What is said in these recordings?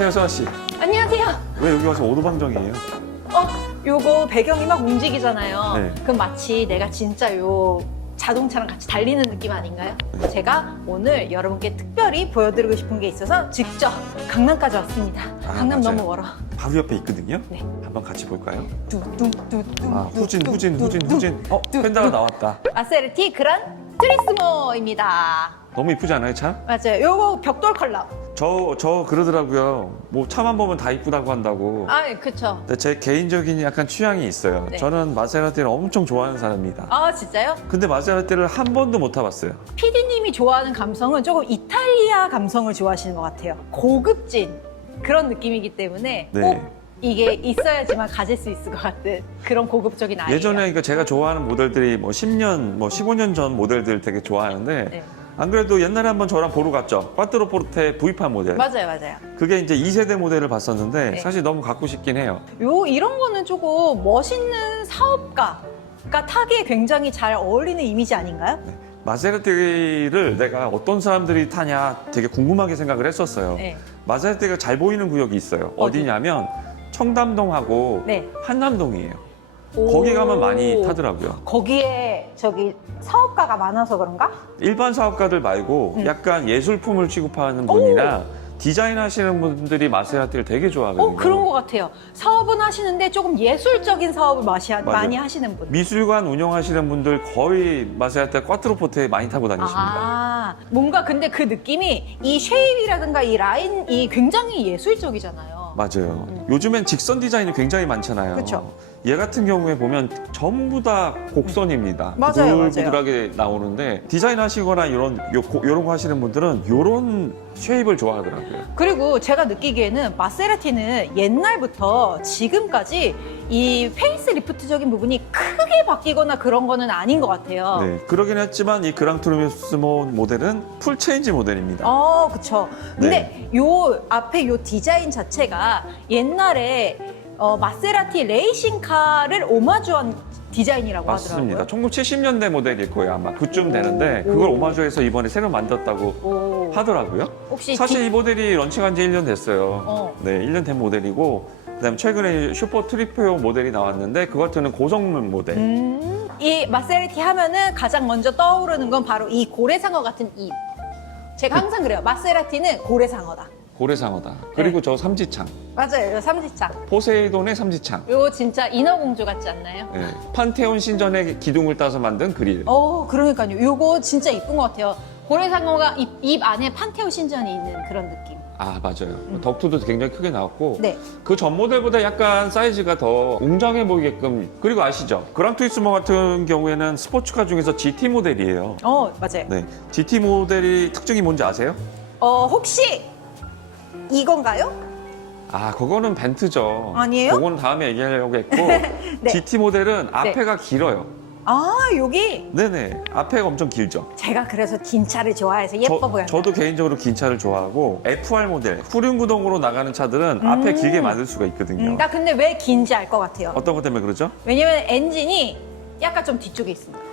안녕하세요, 수아 씨. 안녕하세요. 왜 여기 와서 오도방정이에요? 요거 배경이 막 움직이잖아요. 네. 그럼 마치 내가 진짜 요 자동차랑 같이 달리는 느낌 아닌가요? 네. 제가 오늘 여러분께 특별히 보여드리고 싶은 게 있어서 직접 강남까지 왔습니다. 강남 맞아요. 너무 멀어. 바로 옆에 있거든요. 네. 한번 같이 볼까요? 뚜뚜뚜뚜. 후진. 펜다가 나왔다. 마세라티 그란 트리스모입니다. 너무 이쁘지 않아요, 차? 맞아요. 요거 벽돌 컬러. 저 그러더라고요. 뭐 차만 보면 다 이쁘다고 한다고. 그쵸. 근데 제 개인적인 약간 취향이 있어요. 네. 저는 마세라티를 엄청 좋아하는 사람입니다. 진짜요? 근데 마세라티를 한 번도 못 타봤어요. PD님이 좋아하는 감성은 조금 이탈리아 감성을 좋아하시는 것 같아요. 고급진 그런 느낌이기 때문에 네. 꼭 이게 있어야지만 가질 수 있을 것 같은 그런 고급적인 아이예요. 예전에 그러니까 제가 좋아하는 모델들이 뭐 10년, 뭐 15년 전 모델들 되게 좋아하는데 네. 안 그래도 옛날에 한번 저랑 보러 갔죠. 꽈트로포르테 V8 모델. 맞아요. 그게 이제 2세대 모델을 봤었는데 네. 사실 너무 갖고 싶긴 해요. 이런 거는 조금 멋있는 사업가가 타기에 굉장히 잘 어울리는 이미지 아닌가요? 마세라티를 내가 어떤 사람들이 타냐 되게 궁금하게 생각을 했었어요. 네. 마세라티가 잘 보이는 구역이 있어요. 어디? 어디냐면 청담동하고 네. 한남동이에요. 오. 거기 가면 많이 타더라고요. 거기에 사업가가 많아서 그런가? 일반 사업가들 말고 약간 예술품을 취급하는 분이나 디자인 하시는 분들이 마세라티를 되게 좋아하거든요. 그런 것 같아요. 사업은 하시는데 조금 예술적인 사업을 맞아요. 많이 하시는 분. 미술관 운영하시는 분들 거의 마세라티 꽈트로포테 많이 타고 다니십니다. 뭔가 근데 그 느낌이 이 쉐입이라든가 이 라인이 굉장히 예술적이잖아요. 맞아요. 요즘엔 직선 디자인이 굉장히 많잖아요. 그쵸. 얘 같은 경우에 보면 전부 다 곡선입니다. 맞아요. 부들부들하게 나오는데 디자인 하시거나 이런 거 하시는 분들은 이런 쉐입을 좋아하더라고요. 그리고 제가 느끼기에는 마세라티는 옛날부터 지금까지 이 페이스 리프트적인 부분이 크게 바뀌거나 그런 거는 아닌 것 같아요. 네, 그러긴 했지만 이 그랑투리스모 모델은 풀 체인지 모델입니다. 그쵸. 근데 요 앞에 요 디자인 자체가 옛날에 마세라티 레이싱카를 오마주한 디자인이라고 맞습니다. 하더라고요. 1970년대 모델일 거예요, 아마. 그쯤 되는데 그걸 오마주해서 이번에 새로 만들었다고 하더라고요. 혹시 사실 이 모델이 런칭한 지 1년 됐어요. 네, 1년 된 모델이고 그다음에 최근에 슈퍼 트리포 모델이 나왔는데 그거 같은 고성능 모델. 이 마세라티 하면은 가장 먼저 떠오르는 건 바로 이 고래상어 같은 입. 제가 항상 그래요. 마세라티는 고래상어다. 고래상어다. 그리고 저 삼지창. 맞아요. 요 삼지창. 포세이돈의 삼지창. 요거 진짜 인어공주 같지 않나요? 네, 판테온 신전의 기둥을 따서 만든 그릴. 그러니까요. 요거 진짜 이쁜 것 같아요. 고래상어가 입 안에 판테온 신전이 있는 그런 느낌. 맞아요. 덕트도 굉장히 크게 나왔고 네. 그 전 모델보다 약간 사이즈가 더 웅장해 보이게끔. 그리고 아시죠? 그랑투리스모 같은 경우에는 스포츠카 중에서 GT 모델이에요. 맞아요. 네, GT 모델이 특징이 뭔지 아세요? 혹시 이건가요? 그거는 벤트죠. 아니에요? 그거는 다음에 얘기하려고 했고 네. GT 모델은 앞에가 길어요. 여기 네네, 앞에가 엄청 길죠. 제가 그래서 긴 차를 좋아해서 예뻐 보여요. 저도 개인적으로 긴 차를 좋아하고 FR 모델, 후륜구동으로 나가는 차들은 앞에 길게 만들 수가 있거든요. 나 근데 왜 긴지 알 것 같아요. 어떤 것 때문에 그러죠? 왜냐면 엔진이 약간 좀 뒤쪽에 있습니다.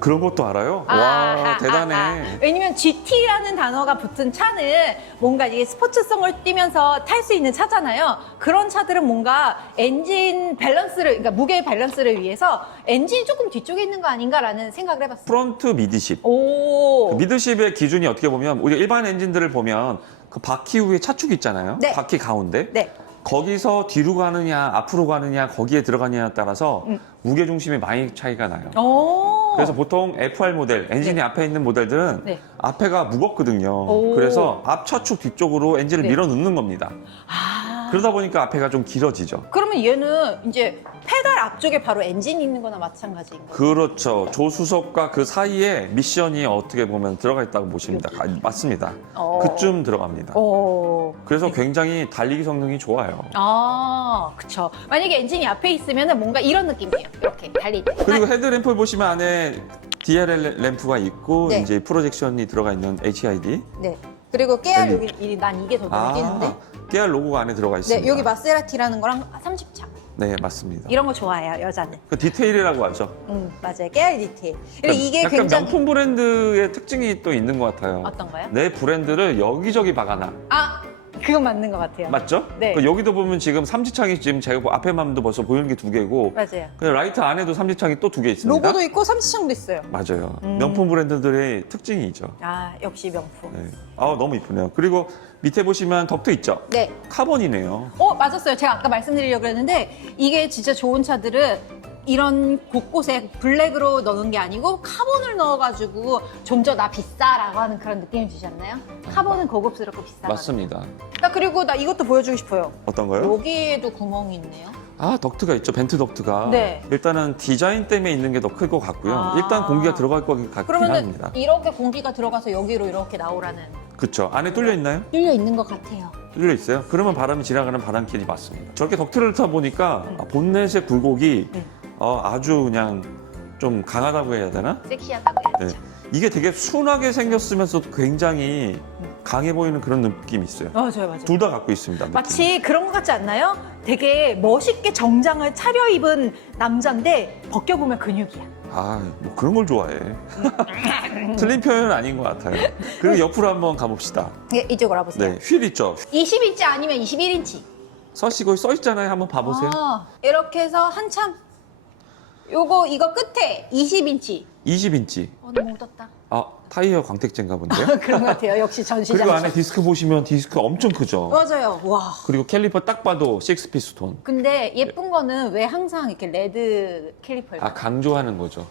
그런 것도 알아요? 와, 대단해. 왜냐면 GT라는 단어가 붙은 차는 뭔가 이게 스포츠성을 띠면서 탈 수 있는 차잖아요. 그런 차들은 뭔가 엔진 밸런스를, 그러니까 무게 밸런스를 위해서 엔진이 조금 뒤쪽에 있는 거 아닌가라는 생각을 해봤어요. 프론트 미드십. 오. 미드십의 기준이 어떻게 보면 우리 일반 엔진들을 보면 그 바퀴 위에 차축 있잖아요. 네. 바퀴 가운데. 네. 거기서 뒤로 가느냐 앞으로 가느냐 거기에 들어가느냐에 따라서 무게 중심이 많이 차이가 나요. 그래서 보통 FR 모델, 엔진이 앞에 있는 모델들은 앞에가 무겁거든요. 그래서 앞 차축 뒤쪽으로 엔진을 밀어 넣는 겁니다. 그러다 보니까 앞에가 좀 길어지죠. 그러면 얘는 이제 페달 앞쪽에 바로 엔진이 있는 거나 마찬가지인 거예요? 그렇죠. 조수석과 그 사이에 미션이 어떻게 보면 들어가 있다고 보십니다. 맞습니다. 그쯤 들어갑니다. 그래서 굉장히 달리기 성능이 좋아요. 그쵸. 만약에 엔진이 앞에 있으면 뭔가 이런 느낌이에요. 이렇게 달릴 때. 그리고 헤드램프 보시면 안에 DRL 램프가 있고 네. 이제 프로젝션이 들어가 있는 HID. 네. 그리고 깨알 여기. 여기 난 이게 더 눈에 띄는데. 깨알 로고가 안에 들어가 있습니다. 네, 여기 마세라티라는 거랑 30차. 네, 맞습니다. 이런 거 좋아해요, 여자는. 그 디테일이라고 하죠. 맞아요. 깨알 디테일. 그리고 이게 약간 굉장히 명품 브랜드의 특징이 또 있는 것 같아요. 어떤가요? 내 브랜드를 여기저기 박아놔. 그건 맞는 것 같아요. 맞죠? 네. 그러니까 여기도 보면 지금 삼지창이 지금 제가 앞에만도 벌써 보이는 게 2개고 맞아요. 그냥 라이트 안에도 삼지창이 또 2개 있습니다. 로고도 있고 삼지창도 있어요. 맞아요. 명품 브랜드들의 특징이죠. 아, 역시 명품. 네. 너무 이쁘네요. 그리고 밑에 보시면 덕트 있죠? 네. 카본이네요. 맞았어요. 제가 아까 말씀드리려고 했는데 이게 진짜 좋은 차들은 이런 곳곳에 블랙으로 넣는 게 아니고 카본을 넣어가지고 좀 더 나 비싸라고 하는 그런 느낌을 주지 않나요? 카본은 고급스럽고 비싸. 맞습니다. 그리고 나 이것도 보여주고 싶어요. 어떤 거요? 여기에도 구멍이 있네요. 덕트가 있죠. 벤트 덕트가. 네. 일단은 디자인 때문에 있는 게 더 클 것 같고요. 일단 공기가 들어갈 것 같긴 그러면 합니다. 이렇게 공기가 들어가서 여기로 이렇게 나오라는. 그쵸. 안에 뚫려 있나요? 뚫려 있는 것 같아요. 뚫려 있어요? 그러면 바람이 지나가는 바람길이 맞습니다. 저렇게 덕트를 타보니까 본넷의 굴곡이 아주 그냥 좀 강하다고 해야 되나? 섹시하다고 해야죠. 이게 되게 순하게 생겼으면서도 굉장히 강해 보이는 그런 느낌이 있어요. 맞아요. 둘 다 갖고 있습니다. 마치 그런 것 같지 않나요? 되게 멋있게 정장을 차려입은 남자인데 벗겨보면 근육이야. 뭐 그런 걸 좋아해. 틀린 표현은 아닌 것 같아요. 그리고 옆으로 한번 가봅시다. 이쪽으로 와보세요. 네, 휠 있죠? 20인치 아니면 21인치. 서씨 거기 써 있잖아요. 한번 봐보세요. 이렇게 해서 한참 이거 끝에 20인치. 20인치. 너무 묻었다. 타이어 광택제인가 본데요? 그런 것 같아요. 역시 전시장. 그리고 안에 디스크 보시면 디스크 엄청 크죠? 맞아요. 와. 그리고 캘리퍼 딱 봐도 6피스톤. 근데 예쁜 거는 왜 항상 이렇게 레드 캘리퍼일까요? 강조하는 거죠.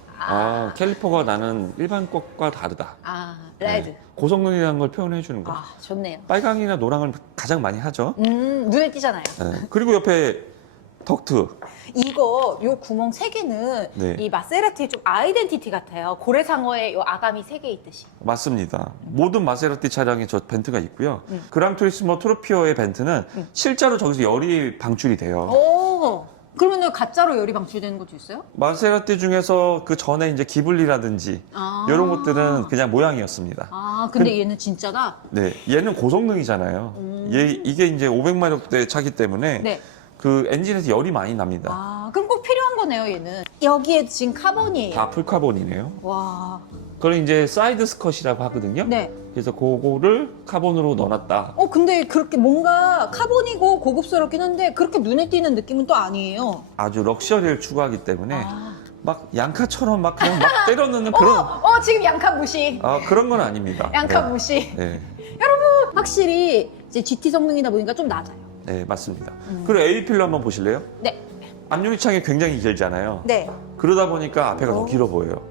캘리퍼가 나는 일반 것과 다르다. 레드. 네, 고성능이라는 걸 표현해 주는 거죠. 좋네요. 빨강이나 노랑을 가장 많이 하죠. 눈에 띄잖아요. 네. 그리고 옆에 덕트. 요 구멍 3개는 네. 이 마세라티의 좀 아이덴티티 같아요. 고래상어에 요 아감이 3개 있듯이. 맞습니다. 모든 마세라티 차량에 저 벤트가 있고요. 그랑투리스모 트로피오의 벤트는 실제로 저기서 열이 방출이 돼요. 그러면 가짜로 열이 방출되는 것도 있어요? 마세라티 중에서 그 전에 이제 기블리라든지 이런 것들은 그냥 모양이었습니다. 근데 얘는 진짜다? 네, 얘는 고성능이잖아요. 이게 이제 500마력대 차기 때문에 네. 그 엔진에서 열이 많이 납니다. 그럼 꼭 필요한 거네요, 얘는. 여기에 지금 카본이에요. 다 풀카본이네요. 와. 그걸 이제 사이드 스컷이라고 하거든요. 네. 그래서 그거를 카본으로 넣어놨다. 근데 그렇게 뭔가 카본이고 고급스럽긴 한데 그렇게 눈에 띄는 느낌은 또 아니에요. 아주 럭셔리를 추구하기 때문에 막 양카처럼 막 그냥 막 때려 넣는 그런 지금 양카 무시. 그런 건 아닙니다. 양카 무시. 네. 여러분, 확실히 이제 GT 성능이다 보니까 좀 낮아요. 네, 맞습니다. 그리고 A필러 한번 보실래요? 네. 앞유리창이 굉장히 길잖아요. 네. 그러다 보니까 앞에가 더 길어 보여요.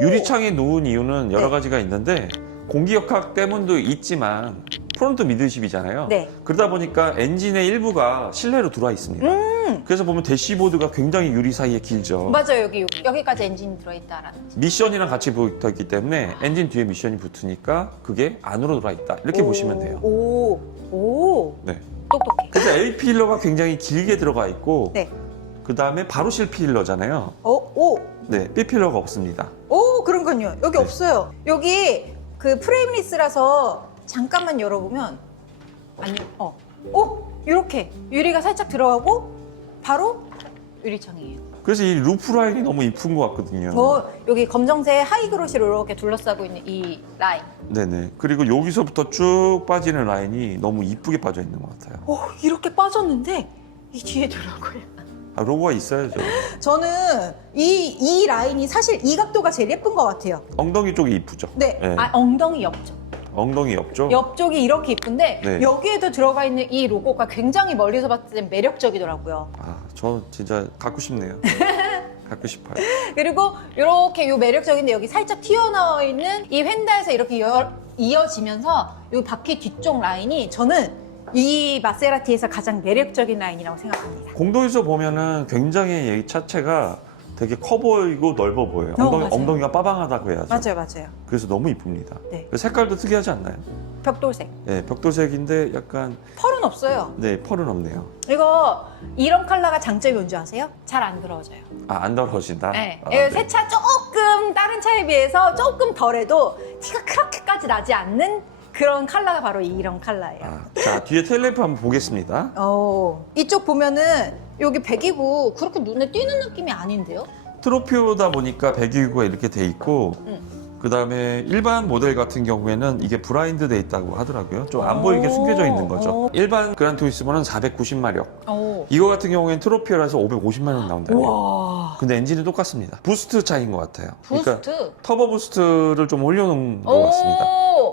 유리창에 누운 이유는 여러 가지가 있는데 공기 역학 때문도 있지만 프론트 미드십이잖아요. 네. 그러다 보니까 엔진의 일부가 실내로 들어와 있습니다. 그래서 보면 대시보드가 굉장히 유리 사이에 길죠. 맞아요. 여기까지 엔진이 들어있다라는. 미션이랑 같이 붙어 있기 때문에 엔진 뒤에 미션이 붙으니까 그게 안으로 들어와 있다. 이렇게 보시면 돼요. 네. 똑똑해. 그래서 A 필러가 굉장히 길게 들어가 있고 네. 그 다음에 바로실 필러잖아요. 네, B 필러가 없습니다. 그런군요. 여기 없어요. 여기 그 프레임리스라서 잠깐만 열어보면 이렇게 유리가 살짝 들어가고 바로 유리창이에요. 그래서 이 루프 라인이 너무 이쁜 것 같거든요. 여기 검정색 하이그로시로 이렇게 둘러싸고 있는 이 라인. 네네. 그리고 여기서부터 쭉 빠지는 라인이 너무 이쁘게 빠져 있는 것 같아요. 이렇게 빠졌는데 이 뒤에 들어가요. 로고가 있어야죠. 저는 이 라인이 사실 이 각도가 제일 예쁜 것 같아요. 엉덩이 쪽이 이쁘죠. 네. 네. 엉덩이 옆쪽. 엉덩이 옆쪽. 옆쪽이 이렇게 이쁜데 네. 여기에도 들어가 있는 이 로고가 굉장히 멀리서 봤을 땐 매력적이더라고요. 저 진짜 갖고 싶네요. 갖고 싶어요. 그리고 이렇게 요 매력적인데 여기 살짝 튀어나와 있는 이 휀다에서 이렇게 이어지면서 요 바퀴 뒤쪽 라인이 저는 이 마세라티에서 가장 매력적인 라인이라고 생각합니다. 공도에서 보면은 굉장히 이 차체가 되게 커 보이고 넓어 보여요. 맞아요. 엉덩이가 빠방하다고 해야죠. 맞아요. 그래서 너무 이쁩니다. 네. 색깔도 특이하지 않나요? 벽돌색. 네, 벽돌색인데 약간 펄은 없어요. 네, 펄은 없네요. 이런 컬러가 장점이 뭔지 아세요? 잘 안 더러워져요. 안 더러워진다? 네. 네. 세차 조금 다른 차에 비해서 조금 덜해도 티가 그렇게까지 나지 않는 그런 컬러가 바로 이런 컬러예요. 자, 뒤에 테일램프 한번 보겠습니다. 이쪽 보면은 여기 배기구 그렇게 눈에 띄는 느낌이 아닌데요? 트로피오다 보니까 배기구가 이렇게 돼 있고 그다음에 일반 모델 같은 경우에는 이게 블라인드 돼 있다고 하더라고요. 좀 안 보이게 숨겨져 있는 거죠. 일반 그란투리스모는 490마력. 이거 같은 경우에는 트로피어라서 550마력 나온다. 와. 근데 엔진은 똑같습니다. 부스트 차이인 것 같아요. 부스트? 그러니까 터보 부스트를 좀 올려놓은 것 같습니다.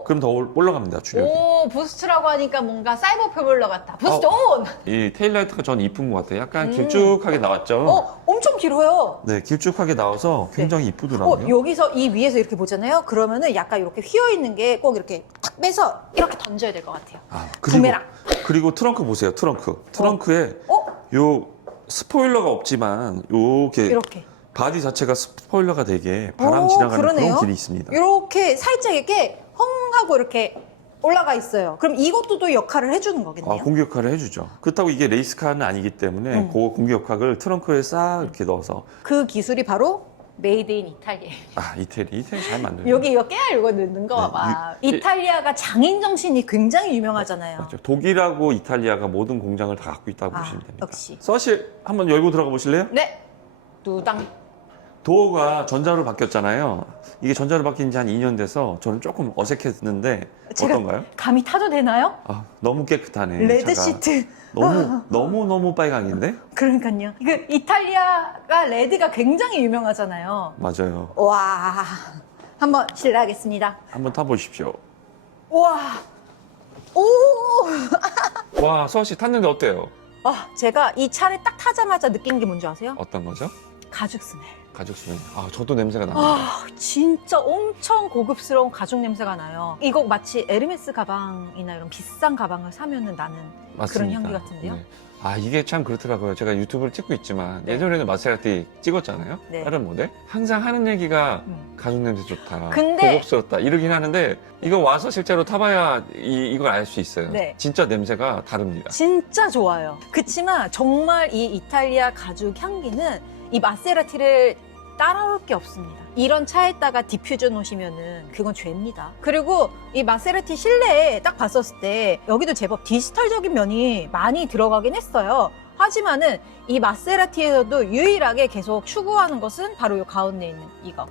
그럼 더 올라갑니다, 주력이. 오, 부스트라고 하니까 뭔가 사이버 표블러 같다. 부스트 온! 이 테일라이트가 전 이쁜 것 같아요. 약간 길쭉하게 나왔죠? 엄청 길어요. 네, 길쭉하게 나와서 굉장히 이쁘더라고요. 여기서 이 위에서 이렇게 보잖아요. 그러면은 약간 이렇게 휘어 있는 게 꼭 이렇게 탁 빼서 이렇게 던져야 될 것 같아요. 부메랑. 그리고 트렁크 보세요, 트렁크. 트렁크에 요 스포일러가 없지만 이렇게 바디 자체가 스포일러가 되게 바람 지나가는 그러네요. 그런 길이 있습니다. 이렇게 살짝 이렇게 헝 하고 이렇게 올라가 있어요. 그럼 이것도 또 역할을 해주는 거겠네요. 공기 역할을 해주죠. 그렇다고 이게 레이스카는 아니기 때문에 그 공기 역할을 트렁크에 싹 이렇게 넣어서 그 기술이 바로 메이드 인 이탈리아. 이태리 잘 만들어요. 여기 이거 깨알 이거 넣는 거 봐봐. 이탈리아가 장인 정신이 굉장히 유명하잖아요. 맞죠. 독일하고 이탈리아가 모든 공장을 다 갖고 있다고 보시면 됩니다. 역시. 서실 한번 열고 들어가 보실래요? 네. 두당. 도어가 전자로 바뀌었잖아요. 이게 전자로 바뀐 지 한 2년 돼서 저는 조금 어색했는데 어떤가요? 감이 타도 되나요? 너무 깨끗하네. 레드 차가. 시트. 너무 빨강인데? 그러니까요. 이탈리아가 레드가 굉장히 유명하잖아요. 맞아요. 와. 한번 실례하겠습니다. 한번 타보십시오. 와. 오. 와, 서씨 탔는데 어때요? 제가 이 차를 딱 타자마자 느낀 게 뭔지 아세요? 어떤 거죠? 가죽 스멜. 가죽 스멜. 저도 냄새가 납니다. 진짜 엄청 고급스러운 가죽 냄새가 나요. 이거 마치 에르메스 가방이나 이런 비싼 가방을 사면은 나는 그런 맞습니다. 향기 같은데요. 네. 이게 참 그렇더라고요. 제가 유튜브를 찍고 있지만 예전에는 마세라티 찍었잖아요. 네. 다른 모델. 항상 하는 얘기가 가죽 냄새 좋다. 근데- 고급스럽다. 이러긴 하는데 이거 와서 실제로 타봐야 이걸 알 수 있어요. 네. 진짜 냄새가 다릅니다. 진짜 좋아요. 그치만 정말 이 이탈리아 가죽 향기는 이 마세라티를 따라올 게 없습니다. 이런 차에다가 디퓨저 놓으시면은 그건 죄입니다. 그리고 이 마세라티 실내에 딱 봤었을 때 여기도 제법 디지털적인 면이 많이 들어가긴 했어요. 하지만은 이 마세라티에서도 유일하게 계속 추구하는 것은 바로 이 가운데 있는 이거.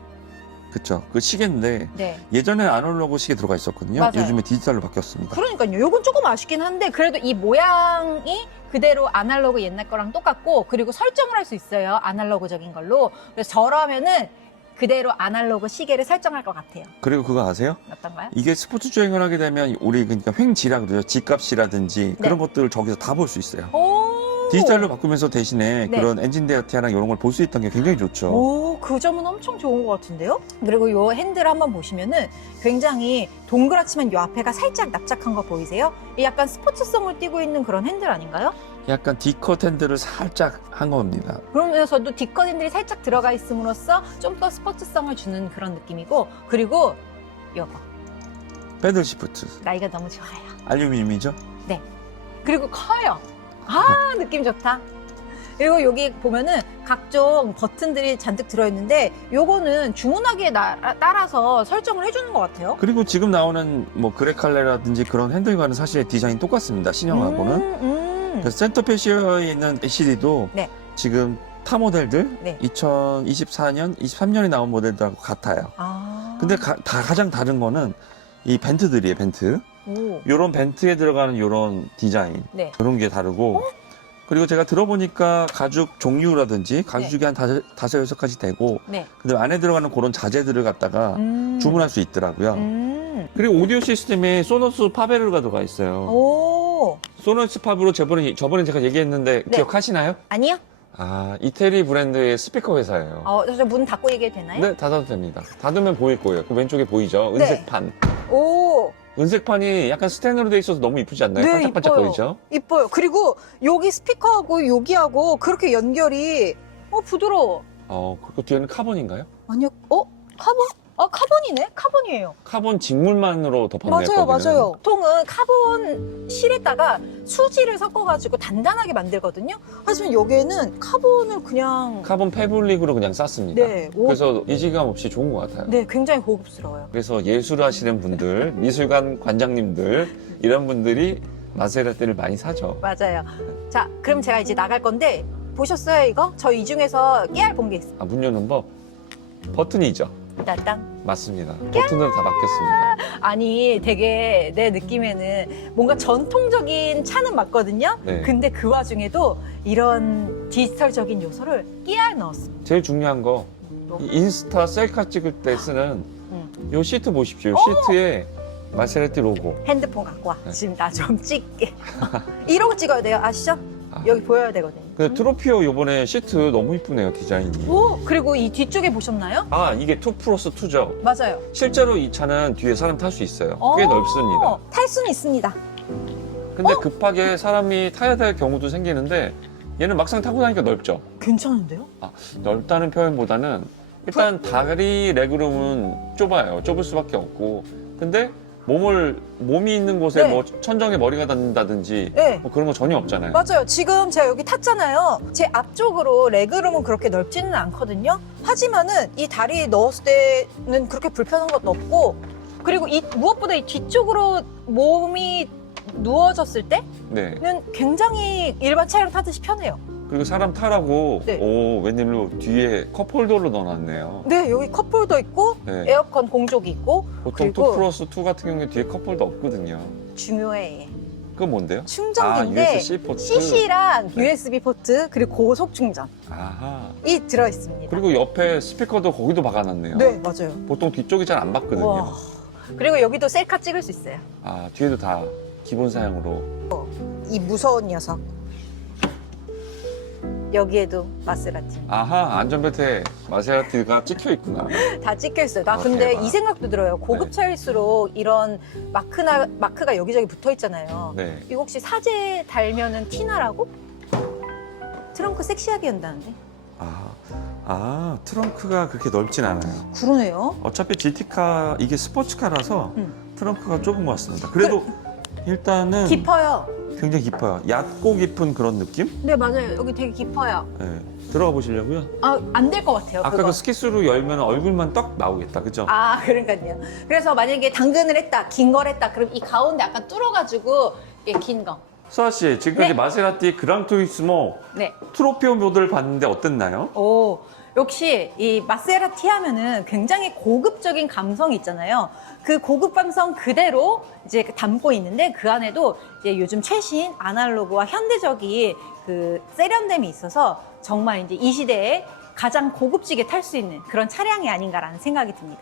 그쵸. 그 시계인데 네. 예전에 아날로그 시계 들어가 있었거든요. 맞아요. 요즘에 디지털로 바뀌었습니다. 그러니까요. 요건 조금 아쉽긴 한데 그래도 이 모양이 그대로 아날로그 옛날 거랑 똑같고 그리고 설정을 할 수 있어요. 아날로그적인 걸로. 그래서 저라면은 그대로 아날로그 시계를 설정할 것 같아요. 그리고 그거 아세요? 어떤가요? 이게 스포츠 주행을 하게 되면 우리 그러니까 횡지라 그러죠. 집값이라든지 그런 네. 것들을 저기서 다 볼 수 있어요. 오. 디지털로 바꾸면서 대신에 네. 그런 엔진 데이터랑 이런 걸 볼 수 있다는 게 굉장히 좋죠. 오, 그 점은 엄청 좋은 것 같은데요? 그리고 요 핸들 한번 보시면은 굉장히 동그랗지만 요 앞에가 살짝 납작한 거 보이세요? 이 약간 스포츠성을 띠고 있는 그런 핸들 아닌가요? 약간 D컷 핸들을 살짝 한 겁니다. 그러면서도 뒷컷 핸들이 살짝 들어가 있음으로써 좀 더 스포츠성을 주는 그런 느낌이고 그리고 요거 패들 시프트. 나이가 너무 좋아요. 알루미늄이죠? 네. 그리고 커요. 느낌 좋다. 그리고 여기 보면은 각종 버튼들이 잔뜩 들어있는데 요거는 주문하기에 따라서 설정을 해주는 것 같아요. 그리고 지금 나오는 뭐 그레칼레라든지 그런 핸들과는 사실 디자인 똑같습니다. 신형하고는. 그래서 센터 패시어에 있는 LCD도 네. 지금 타 모델들 네. 2024년, 23년에 나온 모델들하고 같아요. 근데 가장 다른 거는 이 벤트들이에요, 벤트. 요런 벤트에 들어가는 요런 디자인. 네. 그런 게 다르고. 그리고 제가 들어보니까 가죽 종류라든지 가죽이 한 다섯 여섯 가지 되고. 네. 근데 안에 들어가는 그런 자재들을 갖다가 주문할 수 있더라고요. 그리고 오디오 시스템에 소노스 파베르가 들어가 있어요. 오. 소노스 파베르 저번에 제가 얘기했는데 네. 기억하시나요? 아니요? 이태리 브랜드의 스피커 회사예요. 저 문 닫고 얘기해도 되나요? 네, 닫아도 됩니다. 닫으면 보일 거예요. 그 왼쪽에 보이죠? 은색판. 오. 은색판이 약간 스텐으로 돼 있어서 너무 이쁘지 않나요? 네, 반짝반짝거리죠? 이뻐요. 그리고 여기 스피커하고 여기하고 그렇게 연결이 부드러워. 그 뒤에는 카본인가요? 아니요. 카본? 카본이네? 카본이에요. 카본 직물만으로 덮었네요. 맞아요. 보통은 카본 실에다가 수지를 섞어가지고 단단하게 만들거든요. 하지만 여기에는 카본을 그냥 카본 패블릭으로 그냥 쌌습니다. 네. 그래서 이질감 없이 좋은 것 같아요. 네, 굉장히 고급스러워요. 그래서 예술하시는 분들, 미술관 관장님들 이런 분들이 마세라티를 많이 사죠. 맞아요. 자, 그럼 제가 이제 나갈 건데 보셨어요 이거? 저 이 중에서 깨알 본 게 있어요. 문 여는 법 버튼이 있죠. 따땅. 맞습니다. 버튼으로 다 바뀌었습니다. 아니 되게 내 느낌에는 뭔가 전통적인 차는 맞거든요. 네. 근데 그 와중에도 이런 디지털적인 요소를 끼워 넣었습니다. 제일 중요한 거, 이 인스타 셀카 찍을 때 쓰는 이 시트 보십시오. 이 시트에 마세라티 로고. 핸드폰 갖고 와. 네. 지금 나 좀 찍게. 이러고 찍어야 돼요. 아시죠? 여기 보여야 되거든요. 근데 트로피오 요번에 시트 너무 이쁘네요, 디자인이. 오, 그리고 이 뒤쪽에 보셨나요? 아, 이게 2 플러스 2죠? 맞아요. 실제로 이 차는 뒤에 사람 탈 수 있어요. 꽤 넓습니다. 탈 수는 있습니다. 근데 급하게 사람이 타야 될 경우도 생기는데 얘는 막상 타고 나니까 넓죠? 괜찮은데요? 아, 넓다는 표현보다는 일단 다리 레그룸은 좁아요. 좁을 수밖에 없고. 근데 몸이 있는 곳에 네. 뭐 천정에 머리가 닿는다든지 네. 뭐 그런 거 전혀 없잖아요. 맞아요. 지금 제가 여기 탔잖아요. 제 앞쪽으로 레그룸은 그렇게 넓지는 않거든요. 하지만은 이 다리 넣었을 때는 그렇게 불편한 것도 없고, 그리고 무엇보다 이 뒤쪽으로 몸이 누워졌을 때는 네. 굉장히 일반 차량 타듯이 편해요. 그리고 사람 타라고 네. 오, 웬일로 뒤에 컵홀더로 넣어놨네요. 네, 여기 컵홀더 있고 네. 에어컨 공조기 있고, 보통 2 그리고 플러스 2 같은 경우에 뒤에 컵홀더 없거든요. 중요해. 그건 뭔데요? 충전기인데 USB 포트. CC랑 네. USB 포트 그리고 고속 충전이 아하. 들어 있습니다. 그리고 옆에 스피커도 거기도 박아놨네요. 네, 맞아요. 보통 뒤쪽이 잘 안 박거든요. 와. 그리고 여기도 셀카 찍을 수 있어요. 아, 뒤에도 다 기본 사양으로. 이 무서운 녀석. 여기에도 마세라티. 아하, 안전벨트에 마세라티가 찍혀 있구나. 다 찍혀 있어요. 나 근데 대박. 이 생각도 들어요. 고급차일수록 이런 마크가 여기저기 붙어 있잖아요. 네. 이거 혹시 사제 달면은 티나라고? 트렁크 섹시하게 연다는데? 트렁크가 그렇게 넓진 않아요. 그러네요. 어차피 GT카, 이게 스포츠카라서 음. 트렁크가 좁은 것 같습니다. 그래도 일단은 깊어요. 굉장히 깊어요. 얕고 깊은 그런 느낌? 네, 맞아요. 여기 되게 깊어요. 네. 들어가 보시려고요? 안 될 것 같아요. 아까 그거. 그 스키스로 열면 얼굴만 떡 나오겠다, 그죠? 그러니까요. 그래서 만약에 당근을 했다, 긴 걸 했다, 그럼 이 가운데 약간 뚫어가지고 이게 긴 거. 수아 씨, 지금까지 네. 마세라티 그랑투리스모 네. 트로피오 모델 봤는데 어땠나요? 오, 역시 이 마세라티 하면은 굉장히 고급적인 감성이 있잖아요. 그 고급 감성 그대로 이제 담고 있는데 그 안에도 이제 요즘 최신 아날로그와 현대적인 그 세련됨이 있어서 정말 이제 이 시대에 가장 고급지게 탈 수 있는 그런 차량이 아닌가라는 생각이 듭니다.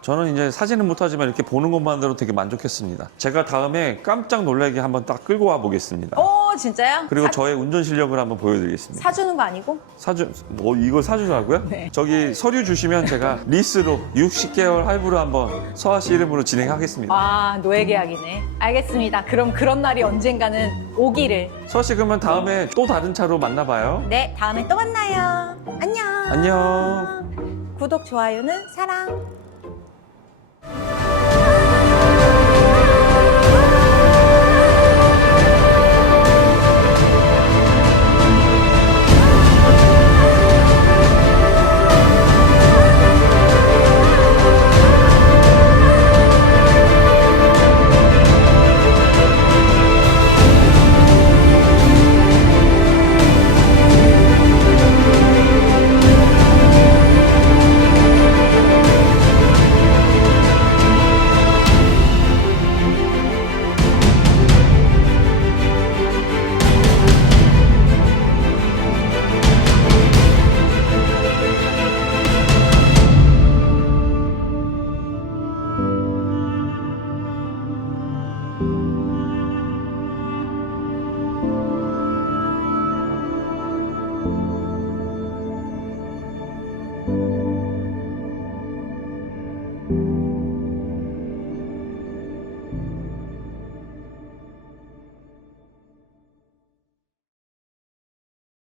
저는 이제 사진은 못하지만 이렇게 보는 것만으로 되게 만족했습니다. 제가 다음에 깜짝 놀라게 한번 딱 끌고 와 보겠습니다. 오, 진짜요? 그리고 저의 운전 실력을 한번 보여드리겠습니다. 사주는 거 아니고? 이걸 사주라고요? 네. 저기 서류 주시면 제가 리스로 60개월 할부로 한번 서아 씨 이름으로 진행하겠습니다. 노예 계약이네. 알겠습니다. 그럼 그런 날이 언젠가는 오기를. 서아 씨 그러면 다음에 또 다른 차로 만나봐요. 네, 다음에 또 만나요. 안녕. 안녕. 구독, 좋아요는 사랑.